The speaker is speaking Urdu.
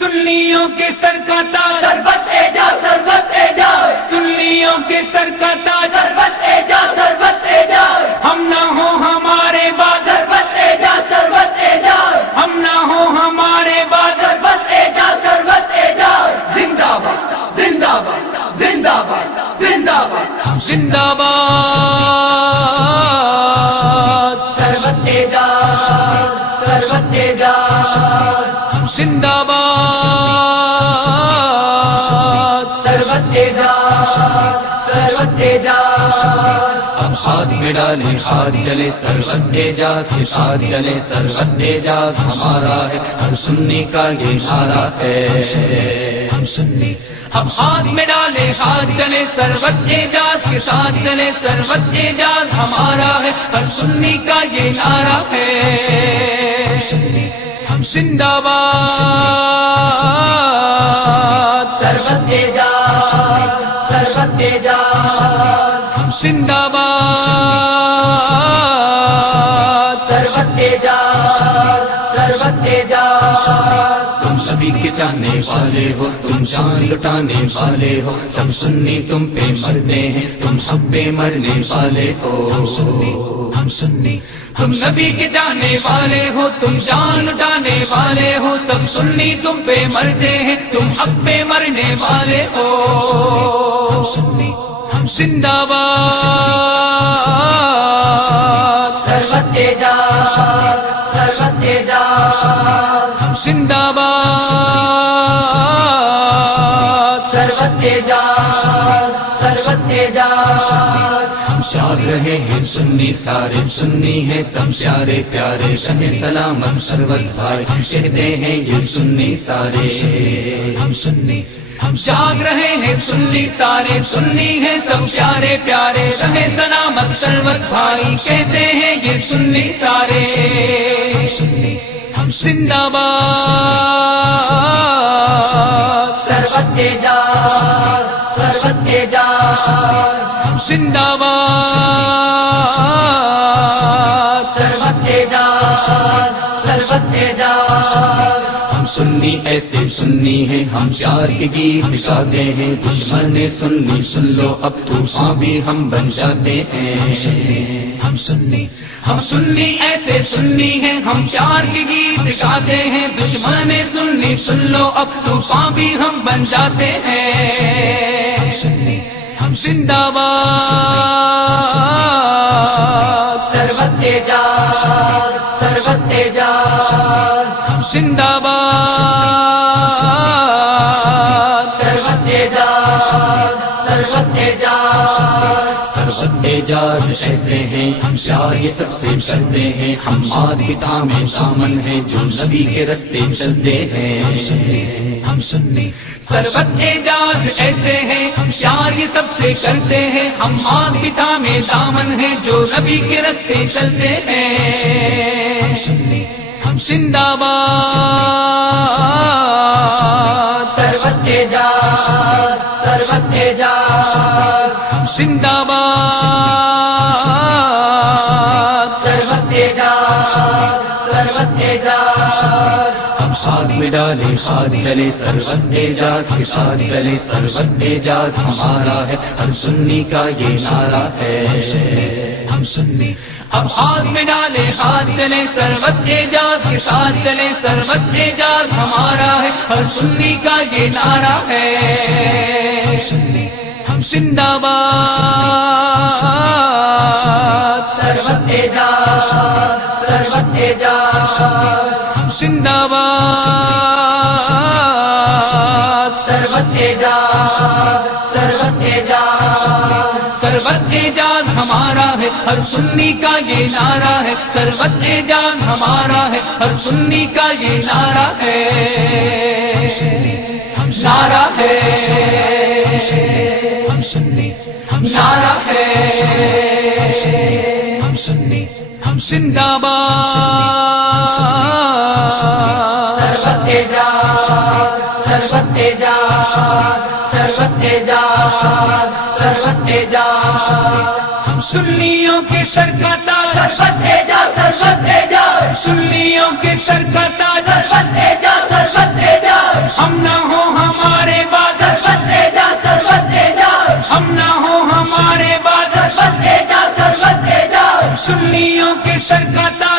سنیوں کے سر کا تاج سربت اعجاز سربت اعجاز سنیوں کے سر کا تاج سربت اعجاز سربت اعجاز ہم نہ ہو ہمارے باز سربت اعجاز سربت اعجاز ہم نہ ہو ہمارے باز سربت اعجاز سربت اعجاز زندہ باد زندہ باد زندہ باد زندہ باد زندہ باد سربت اعجاز سربت اعجاز زندہ باد سربت اعجاز سربت اعجاز ہم ہاتھ میں ڈالیں ہاتھ چلے سربت اعجاز کے ساتھ چلے سربت اعجاز ہمارا ہے ہر سنی کا یہ نعرہ ہے ہم سنی ہم ہاتھ میں ڈالے ہاتھ چلے سربت اعجاز کے ساتھ چلے سربت اعجاز ہمارا ہے ہر سنی کا یہ نعرہ ہے ہم زندہ باد سربت اعجاز سربت اعجاز ہم زندہ باد سربت اعجاز سربت اعجاز تم سبھی کے چاہنے والے ہو تم جان لٹانے والے ہو سب سنی تم پہ مرتے ہیں تم سب پہ مرنے والے ہو ہم سنی تم نبی کے جانے والے ہو تم جان اٹھانے والے ہو سب سنی تم پہ مرتے ہیں تم حق پہ مرنے والے ہو ہم سنی ہم زندہ باد سربت اعجاز سربت اعجاز ہم زندہ باد سربت اعجاز سربت اعجاز ہم چاہ رہے ہیں سنی سارے سنی ہیں سب پیارے پیارے شہ سلامت سربت بھائی کہتے ہیں یہ سنی سارے ہم سنی ہم جاگ رہے ہیں سنی سارے سنی ہیں سب پیارے پیارے رہے سلامت سربت بھائی کہتے ہیں یہ سنی سارے سنی ہم زندہ باد سربت اعجاز سربت اعجاز ہم زندہ باد سربت اعجاز سربت اعجاز ہم سنی ایسے سنی ہیں ہم پیار کے گیت گاتے ہیں دشمن نے سنی سن لو اب طوفان بھی ہم بن جاتے ہیں ہم سنی ہم سنی ایسے سنی ہیں ہم پیار کے گیت گاتے ہیں دشمن نے سنی سن لو اب طوفان بھی ہم بن جاتے ہیں سنی ہم زندہ باد سربت اعجاز سربت اعجاز ہم زندہ باد سربت اعجاز سربت اعجاز سربت اعجاز ایسے ہیں ہم پیار یہ سب سے کرتے ہیں ہم ماں پتا میں دامن ہیں جو نبی کے رستے چلتے ہیں ہم سنی سربت اعجاز ایسے ہیں ہم پیار یہ سب سے کرتے ہیں ہم ماں پتا میں دامن ہیں جو نبی کے رستے چلتے ہیں سنی ہم زندہ باد سربت اعجاز سربت اعجاز ہم زندہ باد سربت اعجاز سربت اعجاز ہم ساتھ میں ڈالے ہاتھ چلے سربت اعجاز کے ساتھ چلے سربت اعجاز ہمارا ہے ہر سنی کا یہ نعرہ ہے ہم سنی اب ہاتھ میں ڈالے ہاتھ چلے سربت اعجاز کے ساتھ چلے سربت اعجاز ہمارا ہے ہر سنی کا یہ نعرہ ہے سنی ہم زندہ باد سربت اعجاز سربت اعجاز ہم زندہ باد سربت اعجاز سربت اعجاز سربت اعجاز ہمارا ہے ہر سنی کا یہ نعرہ ہے سربت اعجاز ہمارا ہے ہر سنی کا یہ نعرہ ہے نعرہ ہے ہم سنی نعرہ ہے ہم سنی ہم زندہ باد سربت اعجاز سربت اعجاز سربت اعجاز سربت اعجاز ہم سنیوں کے سر کا تاج سربت اعجاز سربت اعجاز سنیوں کے سر کا تاج سربت اعجاز سربت اعجاز سنیوں کے سر کا تاج